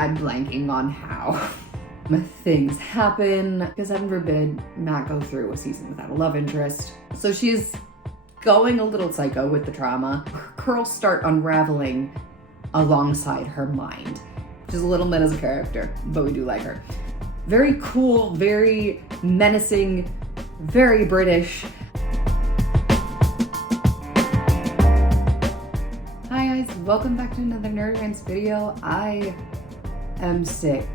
I'm blanking on how things happen, because heaven forbid Matt go through a season without a love interest. So she's going a little psycho with the trauma. Her curls start unraveling alongside her mind, which is a little bit as a character, but we do like her. Very cool, very menacing, very British. Hi guys, welcome back to another Nerd Rants video. I am sick,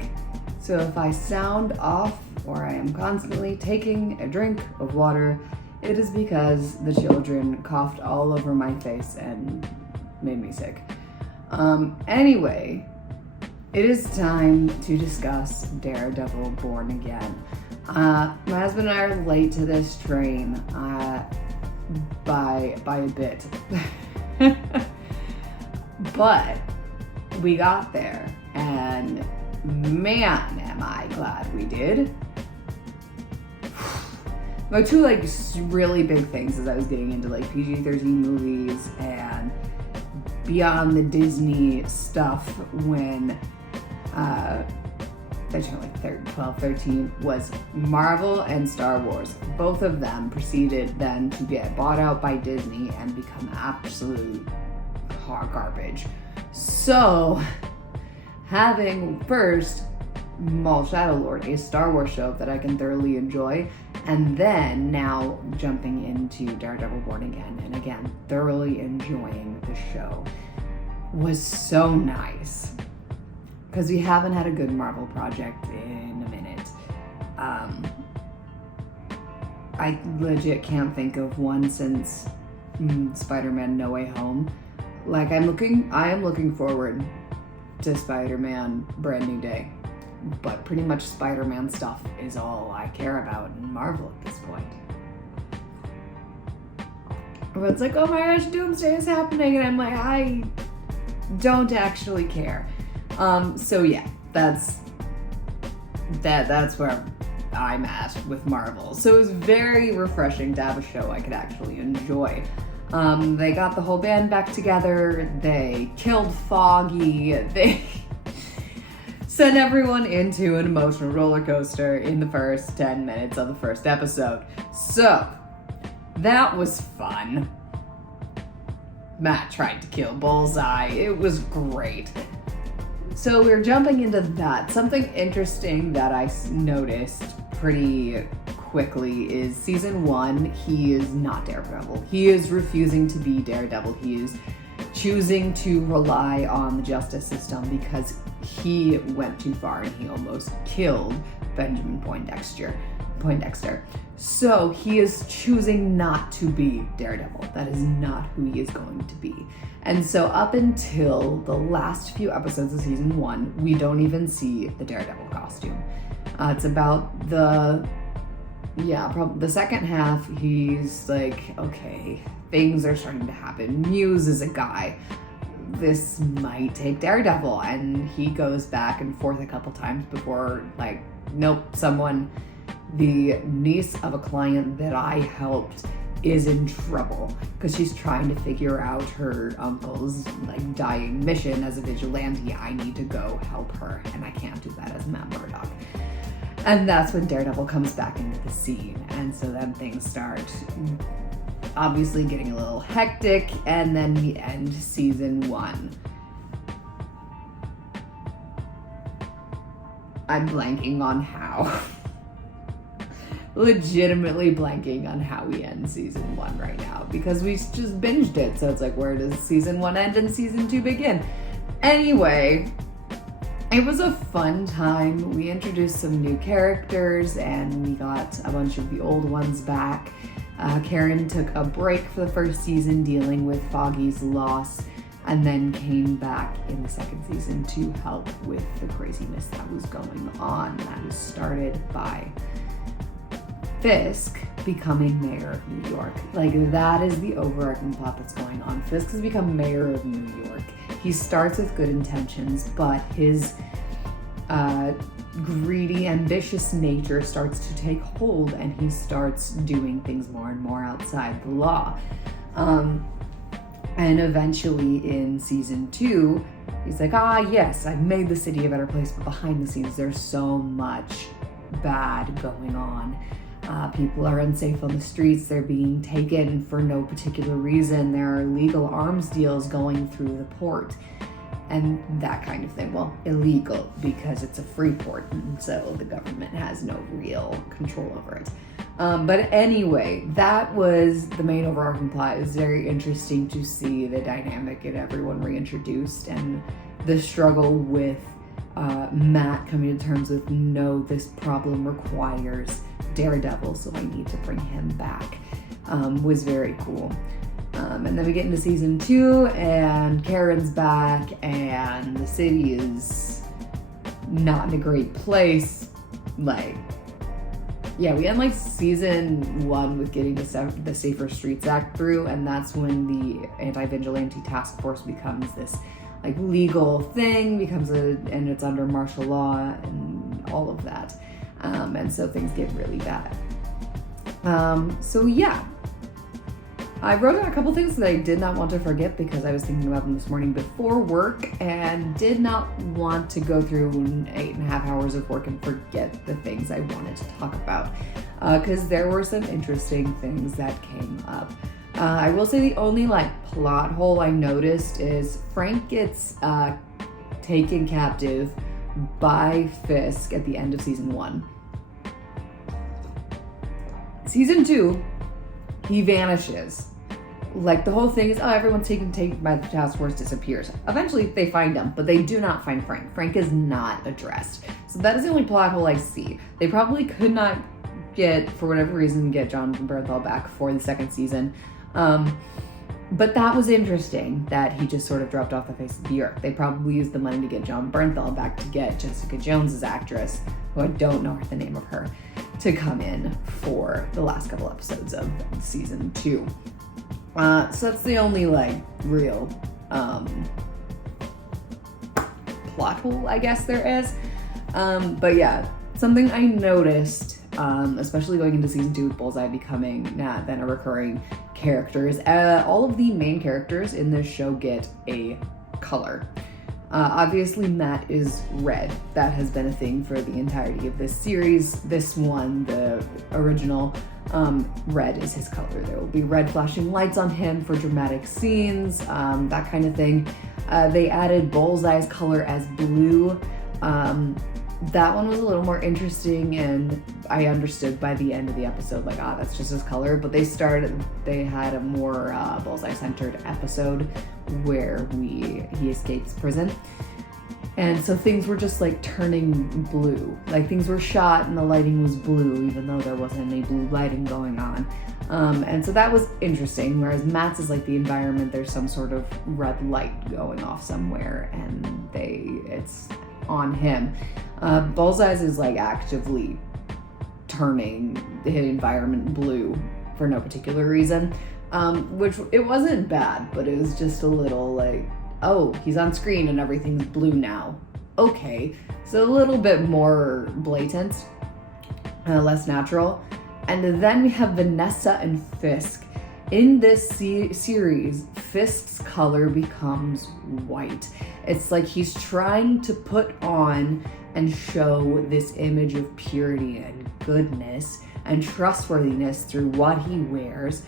so if I sound off or I am constantly taking a drink of water, it is because the children coughed all over my face and made me sick. Anyway, it is time to discuss Daredevil Born Again. My husband and I are late to this train by a bit. But we got there, and man, am I glad we did. My two really big things as I was getting into PG-13 movies and beyond the Disney stuff when I turned 12, 13 was Marvel and Star Wars. Both of them proceeded then to get bought out by Disney and become absolute hot garbage. So having first Maul Shadow Lord, a Star Wars show that I can thoroughly enjoy, and then now jumping into Daredevil Born Again, and again thoroughly enjoying the show, was so nice, because we haven't had a good Marvel project in a minute. I legit can't think of one since Spider-Man No Way Home. I am looking forward to Spider-Man Brand New Day, but pretty much Spider-Man stuff is all I care about in Marvel at this point. But it's oh my gosh, Doomsday is happening, and I'm I don't actually care. So yeah, that's where I'm at with Marvel. So it was very refreshing to have a show I could actually enjoy. They got the whole band back together, they killed Foggy, they sent everyone into an emotional roller coaster in the first 10 minutes of the first episode. So, that was fun. Matt tried to kill Bullseye, it was great. So we're jumping into that. Something interesting that I noticed pretty quickly is season 1, he is not Daredevil. He is refusing to be Daredevil. He is choosing to rely on the justice system because he went too far and he almost killed Benjamin Poindexter. So he is choosing not to be Daredevil. That is not who he is going to be. And so up until the last few episodes of season 1, we don't even see the Daredevil costume. It's about the second half. He's okay, things are starting to happen. Muse is a guy. This might take Daredevil. And he goes back and forth a couple times before, nope, the niece of a client that I helped is in trouble because she's trying to figure out her uncle's dying mission as a vigilante. I need to go help her, and I can't do that as Matt Murdock. And that's when Daredevil comes back into the scene. And so then things start obviously getting a little hectic, and then we end season 1. I'm blanking on how. Legitimately blanking on how we end season 1 right now because we just binged it. So it's where does season 1 end and season 2 begin? Anyway, it was a fun time. We introduced some new characters and we got a bunch of the old ones back. Karen took a break for the first season dealing with Foggy's loss, and then came back in the second season to help with the craziness that was going on. That was started by Fisk becoming mayor of New York. That is the overarching plot that's going on. Fisk has become mayor of New York. He starts with good intentions, but his greedy, ambitious nature starts to take hold, and he starts doing things more and more outside the law. And eventually in season 2, he's like, yes, I've made the city a better place, but behind the scenes, there's so much bad going on. People are unsafe on the streets. They're being taken for no particular reason. There are illegal arms deals going through the port and that kind of thing. Well, illegal because it's a free port, and so the government has no real control over it. But anyway, that was the main overarching plot. It was very interesting to see the dynamic and everyone reintroduced, and the struggle with Matt coming to terms with, no, this problem requires Daredevil, so I need to bring him back, was very cool. And then we get into season 2, and Karen's back, and the city is not in a great place. Like, yeah, we end like season 1 with getting the Safer Streets Act through, and that's when the anti-vigilante task force becomes this like legal thing, and it's under martial law and all of that. And so things get really bad. So yeah, I wrote down a couple things that I did not want to forget because I was thinking about them this morning before work and did not want to go through 8.5 hours of work and forget the things I wanted to talk about, because there were some interesting things that came up. I will say the only like plot hole I noticed is Frank gets taken captive by Fisk at the end of season 1. Season 2, he vanishes. Like, the whole thing is, everyone's taken by the task force, disappears. Eventually, they find him, but they do not find Frank. Frank is not addressed. So that is the only plot hole I see. They probably could not for whatever reason, get Jonathan Bernthal back for the second season. But that was interesting that he just sort of dropped off the face of the earth. They probably used the money to get John Bernthal back to get Jessica Jones's actress, who I don't know the name of her, to come in for the last couple episodes of season 2. So that's the only like real plot hole I guess there is. But yeah, something I noticed, especially going into season 2 with Bullseye becoming Nat, then a recurring character, is all of the main characters in this show get a color. Obviously Matt is red. That has been a thing for the entirety of this series. This one, the original, red is his color. There will be red flashing lights on him for dramatic scenes, that kind of thing. They added Bullseye's color as blue. That one was a little more interesting, and I understood by the end of the episode, like, that's just his color. But they had a more Bullseye-centered episode where he escapes prison. And so things were just like turning blue. Like things were shot and the lighting was blue, even though there wasn't any blue lighting going on. And so that was interesting. Whereas Matt's is like the environment, there's some sort of red light going off somewhere and it's on him. Bullseye's is like actively turning the environment blue for no particular reason. Which it wasn't bad, but it was just a little like, oh, he's on screen and everything's blue now. Okay, so a little bit more blatant, less natural. And then we have Vanessa and Fisk. In this series, Fisk's color becomes white. It's like he's trying to put on and show this image of purity and goodness and trustworthiness through what he wears,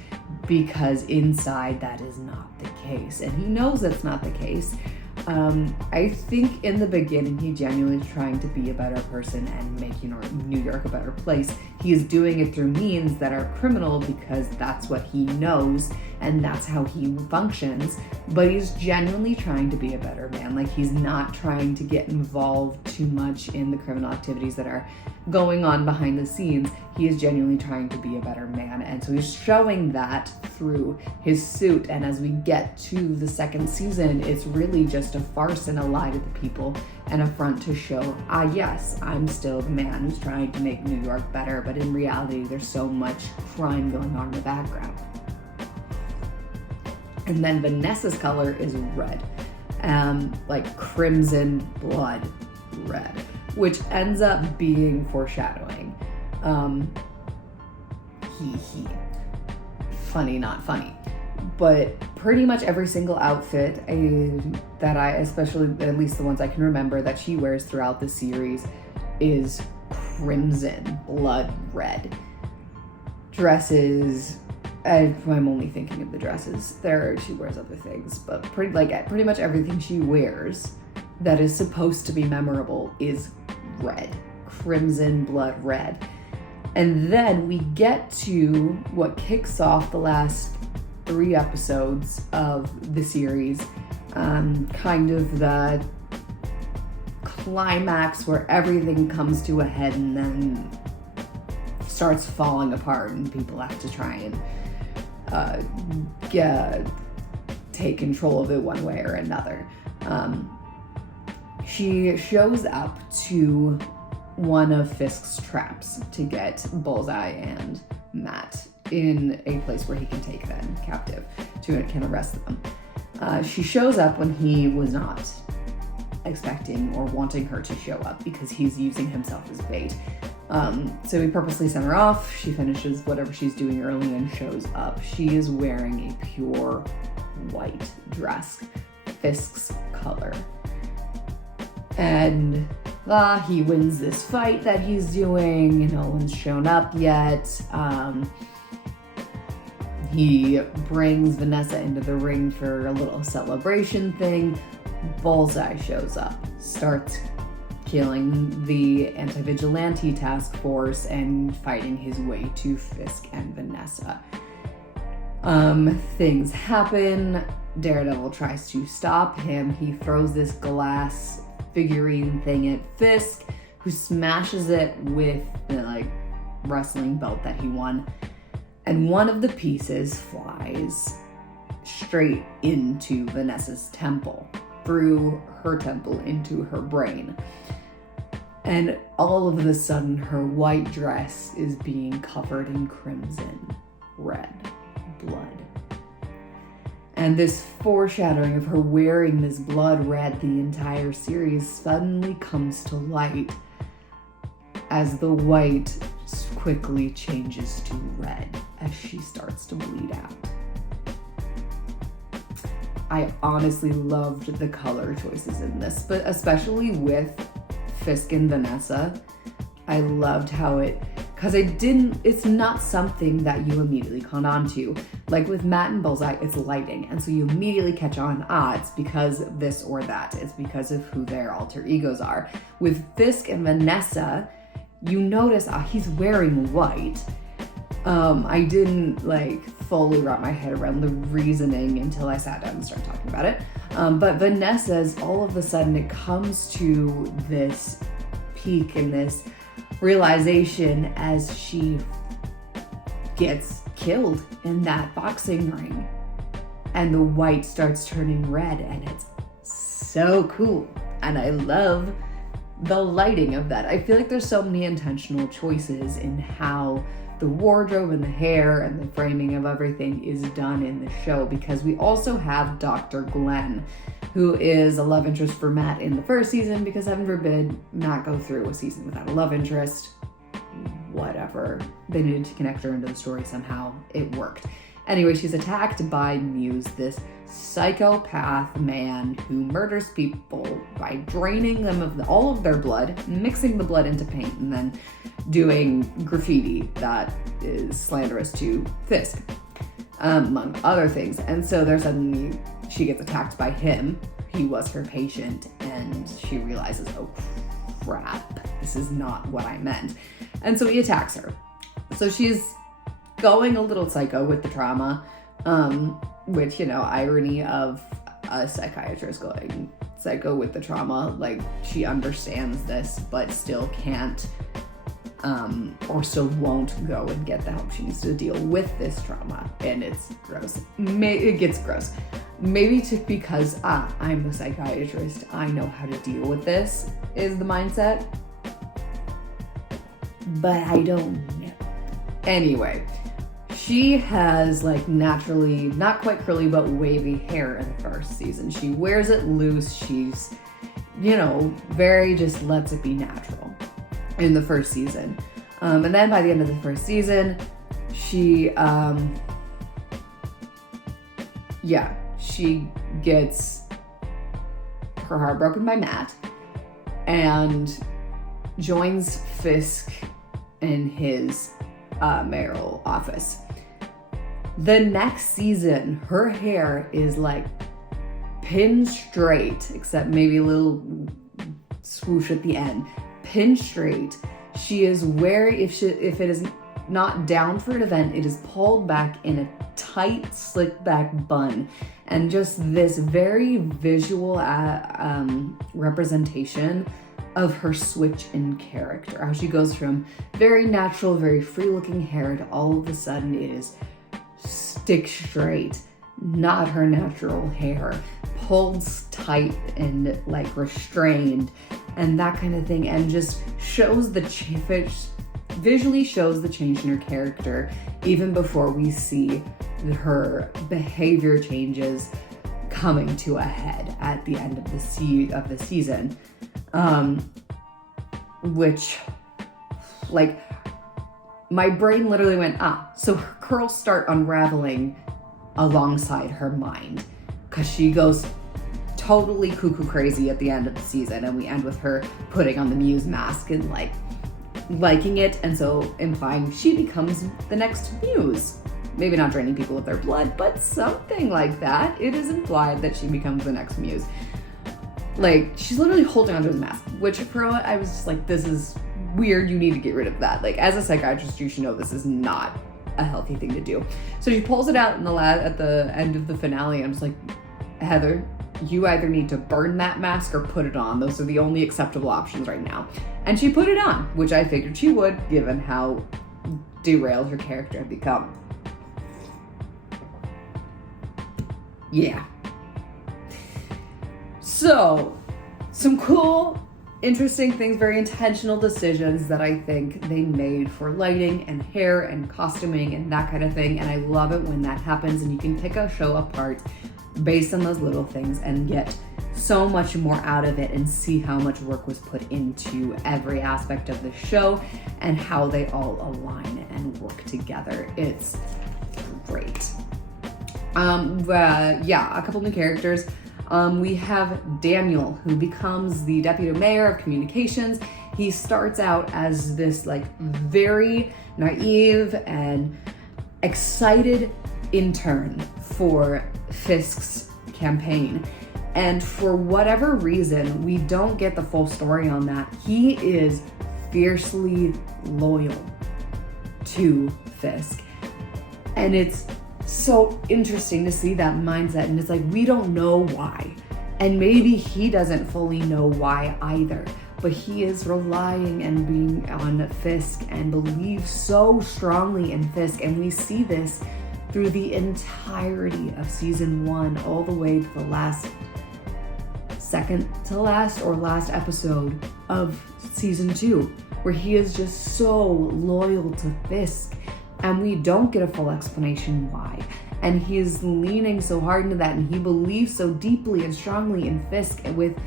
because inside that is not the case. And he knows that's not the case. I think in the beginning he genuinely is trying to be a better person and make New York a better place. He is doing it through means that are criminal because that's what he knows and that's how he functions. But he's genuinely trying to be a better man. Like, he's not trying to get involved too much in the criminal activities that are going on behind the scenes. He is genuinely trying to be a better man, and so he's showing that through his suit. And as we get to the second season, it's really just a farce and a lie to the people and a front to show, yes, I'm still the man who's trying to make New York better, but in reality there's so much crime going on in the background. And then Vanessa's color is red, like crimson blood red, which ends up being foreshadowing. Funny, not funny. But pretty much every single outfit that I, especially at least the ones I can remember that she wears throughout the series, is crimson, blood red. Dresses, I'm only thinking of the dresses. She wears other things, but pretty much everything she wears that is supposed to be memorable is red, crimson, blood red. And then we get to what kicks off the last 3 episodes of the series, kind of the climax where everything comes to a head and then starts falling apart and people have to try and take control of it one way or another. She shows up to one of Fisk's traps to get Bullseye and Matt in a place where he can take them captive, can arrest them. She shows up when he was not expecting or wanting her to show up because he's using himself as bait. So he purposely sent her off. She finishes whatever she's doing early and shows up. She is wearing a pure white dress, Fisk's color. And he wins this fight that he's doing. No one's shown up yet. He brings Vanessa into the ring for a little celebration thing. Bullseye shows up, starts killing the anti-vigilante task force and fighting his way to Fisk and Vanessa. Things happen. Daredevil tries to stop him. He throws this glass figurine thing at Fisk, who smashes it with the wrestling belt that he won. And one of the pieces flies straight into Vanessa's temple, through her temple into her brain. And all of a sudden, her white dress is being covered in crimson, red blood. And this foreshadowing of her wearing this blood red the entire series suddenly comes to light as the white quickly changes to red as she starts to bleed out. I honestly loved the color choices in this, but especially with Fisk and Vanessa, I loved how it's not something that you immediately caught on to. Like with Matt and Bullseye, it's lighting, and so you immediately catch on, it's because of this or that. It's because of who their alter egos are. With Fisk and Vanessa, you notice he's wearing white. I didn't fully wrap my head around the reasoning until I sat down and started talking about it. But Vanessa's, all of a sudden, it comes to this peak and this realization as she gets killed in that boxing ring. And the white starts turning red, and it's so cool. And I love the lighting of that. I feel like there's so many intentional choices in how the wardrobe and the hair and the framing of everything is done in the show, because we also have Dr. Glenn, who is a love interest for Matt in the first season, because heaven forbid Matt go through a season without a love interest. Whatever. They needed to connect her into the story somehow. It worked. Anyway, she's attacked by Muse, this psychopath man who murders people by draining them of all of their blood, mixing the blood into paint, and then doing graffiti that is slanderous to Fisk, among other things. And so suddenly she gets attacked by him. He was her patient, and she realizes, oh crap, this is not what I meant. And so he attacks her. So she's going a little psycho with the trauma, which, irony of a psychiatrist going psycho with the trauma. She understands this, but still can't, or still won't go and get the help she needs to deal with this trauma. And it's gross. It gets gross. Maybe because, I'm a psychiatrist, I know how to deal with this, is the mindset. But I don't know. Anyway, she has naturally, not quite curly, but wavy hair in the first season. She wears it loose. She's, very just lets it be natural in the first season. And then by the end of the first season, she, yeah, she gets her heart broken by Matt and joins Fisk in his mayoral office. The next season, her hair is like pin straight, except maybe a little swoosh at the end. Pin straight. She is wearing, if it is not down for an event, it is pulled back in a tight, slick back bun. And just this very visual representation of her switch in character. How she goes from very natural, very free-looking hair to all of a sudden it is stick straight, not her natural hair, pulled tight and like restrained and that kind of thing, and just shows visually shows the change in her character even before we see her behavior changes coming to a head at the end of the season. Which, like, my brain literally went, so her curls start unraveling alongside her mind, because she goes totally cuckoo crazy at the end of the season, and we end with her putting on the Muse mask and like liking it, and so implying she becomes the next Muse. Maybe not draining people with their blood, but something like that. It is implied that she becomes the next Muse. Like, she's literally holding onto the mask, which for a while I was just like, this is weird, you need to get rid of that. Like, as a psychiatrist, you should know this is not a healthy thing to do. So she pulls it out at the end of the finale, and I'm just like, Heather, you either need to burn that mask or put it on. Those are the only acceptable options right now. And she put it on, which I figured she would, given how derailed her character had become. Yeah. So, some cool, interesting things, very intentional decisions that I think they made for lighting and hair and costuming and that kind of thing. And I love it when that happens and you can pick a show apart based on those little things and get so much more out of it and see how much work was put into every aspect of the show and how they all align and work together. It's great. A couple new characters. We have Daniel, who becomes the deputy mayor of communications. He starts out as this like very naive and excited intern for Fisk's campaign. And for whatever reason, we don't get the full story on that. He is fiercely loyal to Fisk. And it's so interesting to see that mindset, and it's like, we don't know why, and maybe he doesn't fully know why either, but he is relying and being on Fisk and believes so strongly in Fisk, and we see this through the entirety of season 1 all the way to the second to last episode of season 2, where he is just so loyal to Fisk. And we don't get a full explanation why. And he is leaning so hard into that, and he believes so deeply and strongly in Fisk with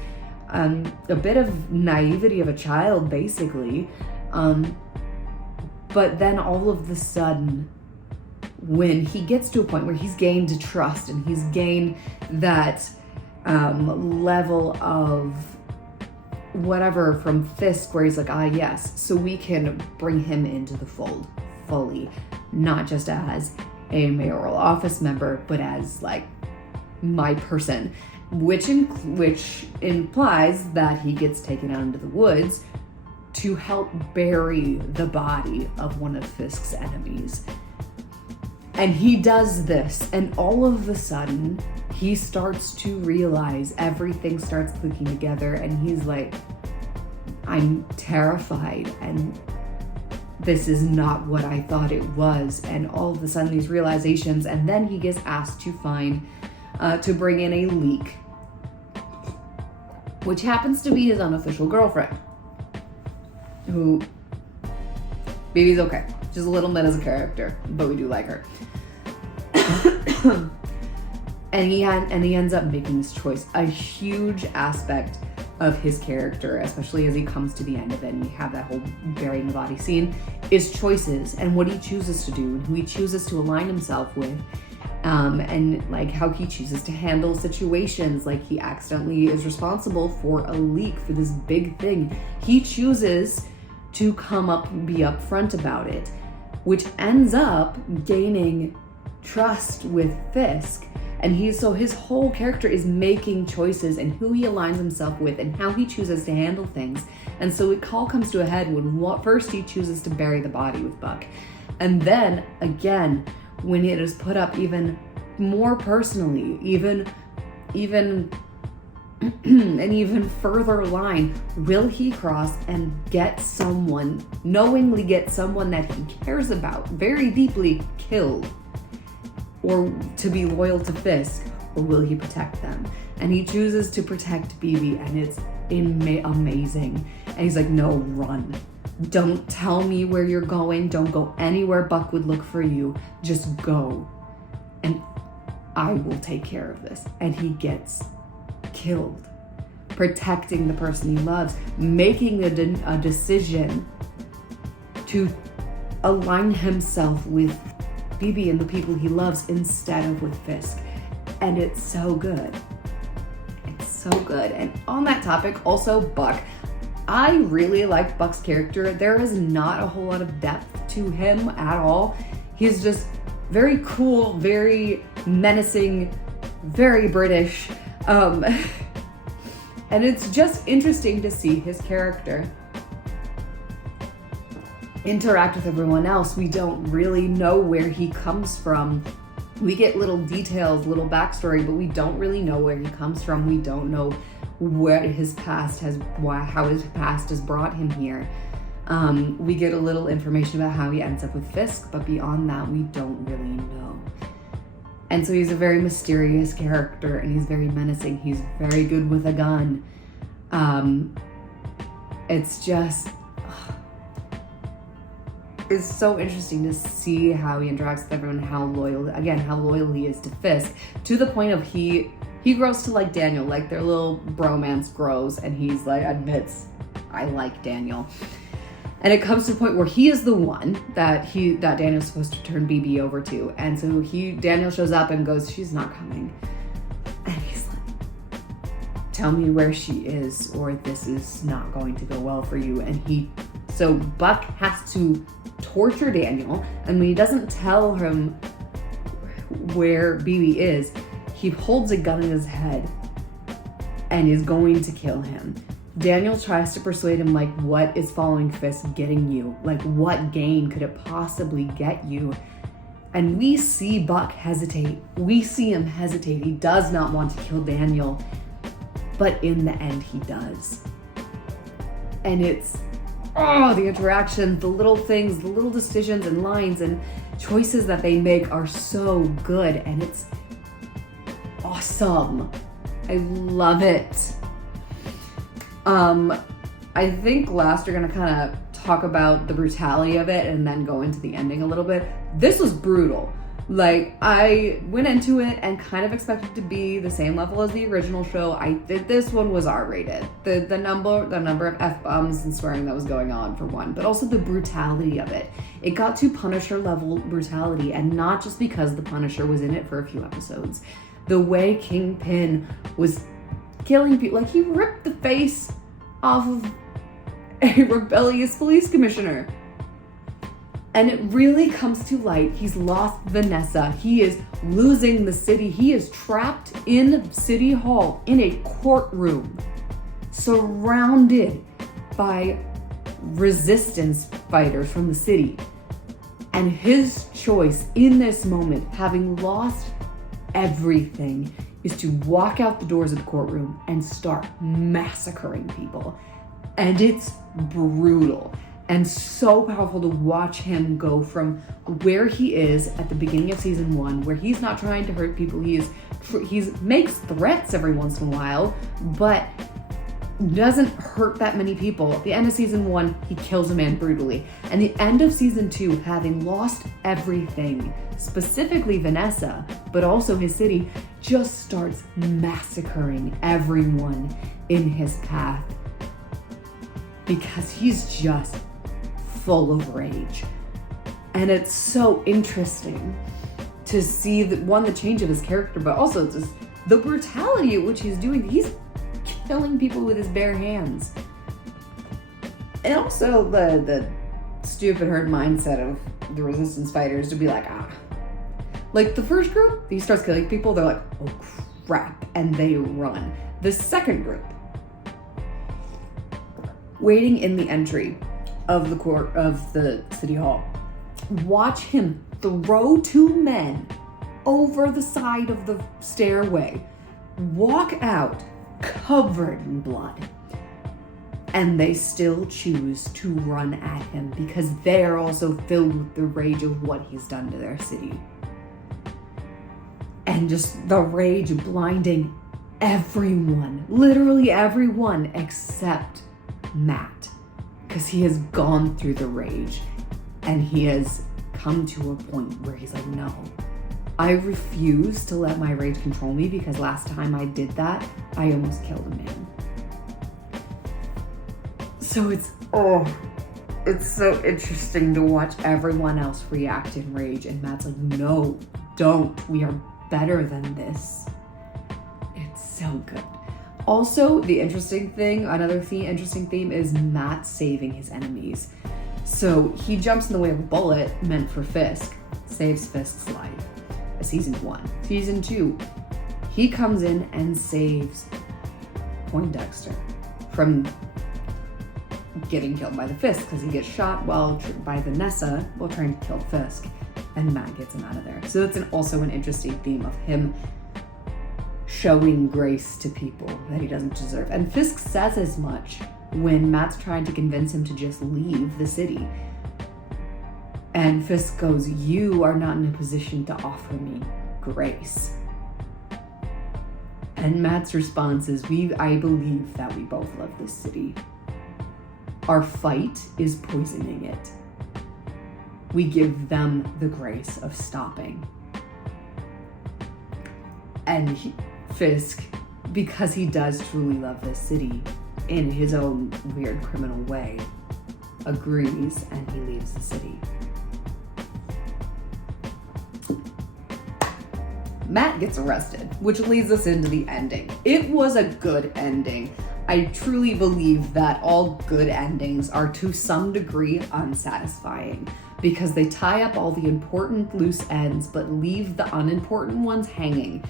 a bit of naivety of a child, basically. But then all of the sudden, when he gets to a point where he's gained trust and he's gained that level of whatever from Fisk, where he's like, yes, so we can bring him into the fold fully, not just as a mayoral office member, but as like my person, which implies that he gets taken out into the woods to help bury the body of one of Fisk's enemies. And he does this, and all of a sudden he starts to realize everything starts clicking together, and he's like, I'm terrified, and this is not what I thought it was. And all of a sudden these realizations, and then he gets asked to bring in a leak, which happens to be his unofficial girlfriend, who, baby's okay. She's a little mid as a character, but we do like her. and he ends up making this choice, a huge aspect of his character, especially as he comes to the end of it and we have that whole burying the body scene, is choices and what he chooses to do and who he chooses to align himself with and like how he chooses to handle situations. Like he accidentally is responsible for a leak for this big thing. He chooses to be upfront about it, which ends up gaining trust with Fisk. And his whole character is making choices and who he aligns himself with and how he chooses to handle things. And so it all comes to a head when first he chooses to bury the body with Buck. And then again, when it is put up even more personally, even an even further line, will he cross and knowingly get someone that he cares about very deeply killed? Or to be loyal to Fisk, or will he protect them? And he chooses to protect BB, and it's amazing. And he's like, no, run. Don't tell me where you're going. Don't go anywhere Buck would look for you. Just go. And I will take care of this. And he gets killed, protecting the person he loves, making a decision to align himself with BB and the people he loves instead of with Fisk. And it's so good. It's so good. And on that topic, also Buck. I really like Buck's character. There is not a whole lot of depth to him at all. He's just very cool, very menacing, very British. And it's just interesting to see his character interact with everyone else. We don't really know where he comes from. We get little details, little backstory, but we don't really know where he comes from. We don't know how his past has brought him here. We get a little information about how he ends up with Fisk, but beyond that, we don't really know. And so he's a very mysterious character, and he's very menacing. He's very good with a gun. It's so interesting to see how he interacts with everyone, how loyal he is to Fisk, to the point of he grows to like Daniel, like their little bromance grows, and he's like admits, I like Daniel. And it comes to the point where he is the one that Daniel's supposed to turn BB over to. And so Daniel shows up and goes, she's not coming. And he's like, tell me where she is, or this is not going to go well for you. And so Buck has to torture Daniel, and when he doesn't tell him where BB is, he holds a gun in his head and is going to kill him. Daniel tries to persuade him, like, what is following Fisk getting you? Like, what gain could it possibly get you? And we see Buck hesitate. We see him hesitate. He does not want to kill Daniel, but in the end he does. And it's the interaction, the little things, the little decisions and lines and choices that they make are so good, and it's awesome. I love it. I think last we're gonna kind of talk about the brutality of it and then go into the ending a little bit. This was brutal. Like, I went into it and kind of expected to be the same level as the original show. This one was R-rated. The number of F-bombs and swearing that was going on, for one, but also the brutality of it. It got to Punisher level brutality, and not just because the Punisher was in it for a few episodes. The way Kingpin was killing people, like he ripped the face off of a rebellious police commissioner. And it really comes to light. He's lost Vanessa. He is losing the city. He is trapped in City Hall in a courtroom, surrounded by resistance fighters from the city. And his choice in this moment, having lost everything, is to walk out the doors of the courtroom and start massacring people. And it's brutal. And so powerful to watch him go from where he is at the beginning of season 1, where he's not trying to hurt people. He makes threats every once in a while, but doesn't hurt that many people. At the end of season 1, he kills a man brutally. And the end of season 2, having lost everything, specifically Vanessa, but also his city, just starts massacring everyone in his path. Because he's just full of rage. And it's so interesting to see the change of his character, but also just the brutality at which he's doing. He's killing people with his bare hands. And also the stupid herd mindset of the resistance fighters to be like, like the first group, he starts killing people, they're like, oh crap, and they run. The second group, waiting in the entry of the court of the city hall, watch him throw 2 men over the side of the stairway, walk out covered in blood, and they still choose to run at him because they're also filled with the rage of what he's done to their city. And just the rage blinding everyone, literally everyone except Matt, because he has gone through the rage and he has come to a point where he's like, no, I refuse to let my rage control me, because last time I did that, I almost killed a man. So it's so interesting to watch everyone else react in rage, and Matt's like, no, don't, we are better than this. It's so good. Also, the interesting thing, interesting theme is Matt saving his enemies. So he jumps in the way of a bullet meant for Fisk, saves Fisk's life. Season 1. Season 2, he comes in and saves Poindexter from getting killed by the Fisk, because he gets shot by Vanessa while trying to kill Fisk, and Matt gets him out of there. So it's also an interesting theme of him showing grace to people that he doesn't deserve. And Fisk says as much when Matt's trying to convince him to just leave the city. And Fisk goes, you are not in a position to offer me grace. And Matt's response is, I believe that we both love this city. Our fight is poisoning it. We give them the grace of stopping. And Fisk, because he does truly love this city in his own weird criminal way, agrees, and he leaves the city. Matt gets arrested, which leads us into the ending. It was a good ending. I truly believe that all good endings are to some degree unsatisfying, because they tie up all the important loose ends but leave the unimportant ones hanging.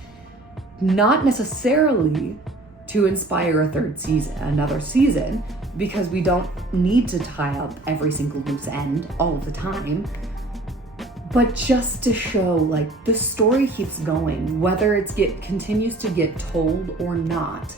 Not necessarily to inspire another season, because we don't need to tie up every single loose end all the time, but just to show like the story keeps going, whether it continues to get told or not.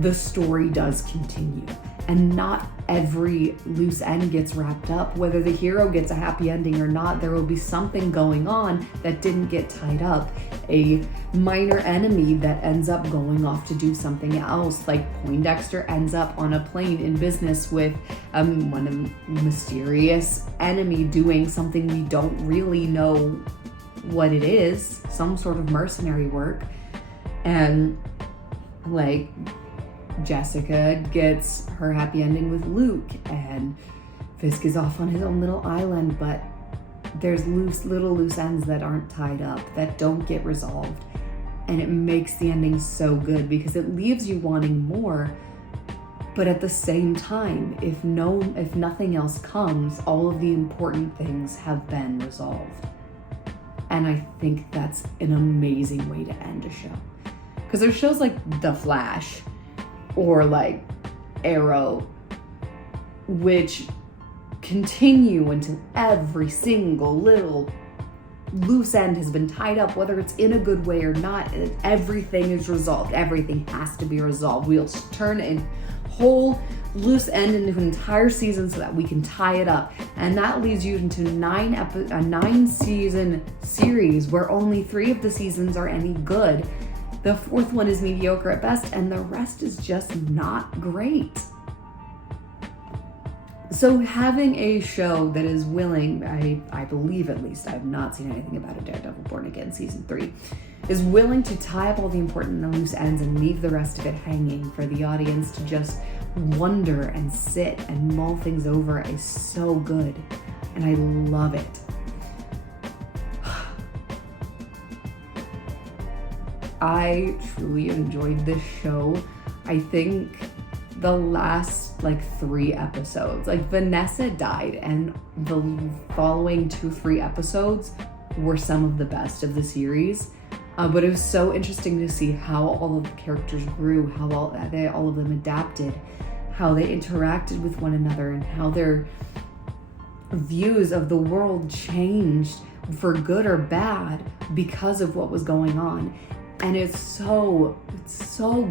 The story does continue, and not every loose end gets wrapped up. Whether the hero gets a happy ending or not, there will be something going on that didn't get tied up. A minor enemy that ends up going off to do something else, like Poindexter ends up on a plane in business with one mysterious enemy doing something we don't really know what it is, some sort of mercenary work. And like Jessica gets her happy ending with Luke, and Fisk is off on his own little island, but there's little loose ends that aren't tied up, that don't get resolved. And it makes the ending so good because it leaves you wanting more. But at the same time, if nothing else comes, all of the important things have been resolved. And I think that's an amazing way to end a show. Because there's shows like The Flash or like Arrow, which continue until every single little loose end has been tied up, whether it's in a good way or not. Everything is resolved. Everything has to be resolved. We'll turn a whole loose end into an entire season so that we can tie it up. And that leads you into a 9-season series where only 3 of the seasons are any good. The 4th one is mediocre at best, and the rest is just not great. So having a show that is willing, I believe at least, I have not seen anything about a Daredevil Born Again season 3, is willing to tie up all the important and loose ends and leave the rest of it hanging for the audience to just wonder and sit and mull things over is so good. And I love it. I truly enjoyed this show. I think the last like 3 episodes, like Vanessa died, and the following 2-3 episodes were some of the best of the series. But it was so interesting to see how all of the characters grew, how all of them adapted, how they interacted with one another, and how their views of the world changed for good or bad because of what was going on. And it's so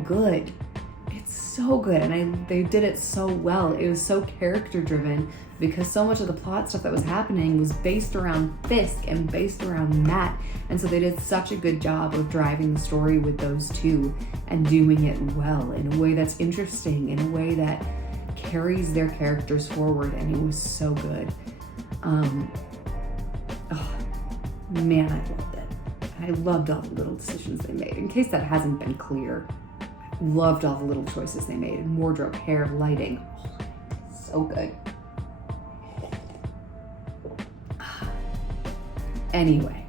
good. It's so good, and they did it so well. It was so character driven because so much of the plot stuff that was happening was based around Fisk and based around Matt, and so they did such a good job of driving the story with those two and doing it well in a way that's interesting, in a way that carries their characters forward, and it was so good. Man, I loved it. I loved all the little decisions they made. In case that hasn't been clear, I loved all the little choices they made in wardrobe, hair, lighting. So good. Anyway,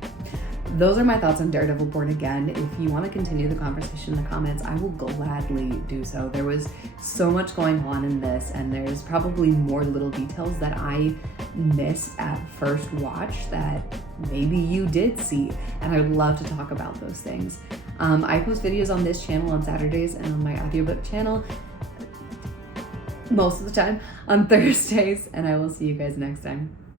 those are my thoughts on Daredevil Born Again. If you want to continue the conversation in the comments, I will gladly do so. There was so much going on in this, and there's probably more little details that I missed at first watch that maybe you did see, and I would love to talk about those things. I post videos on this channel on Saturdays and on my audiobook channel most of the time on Thursdays, and I will see you guys next time.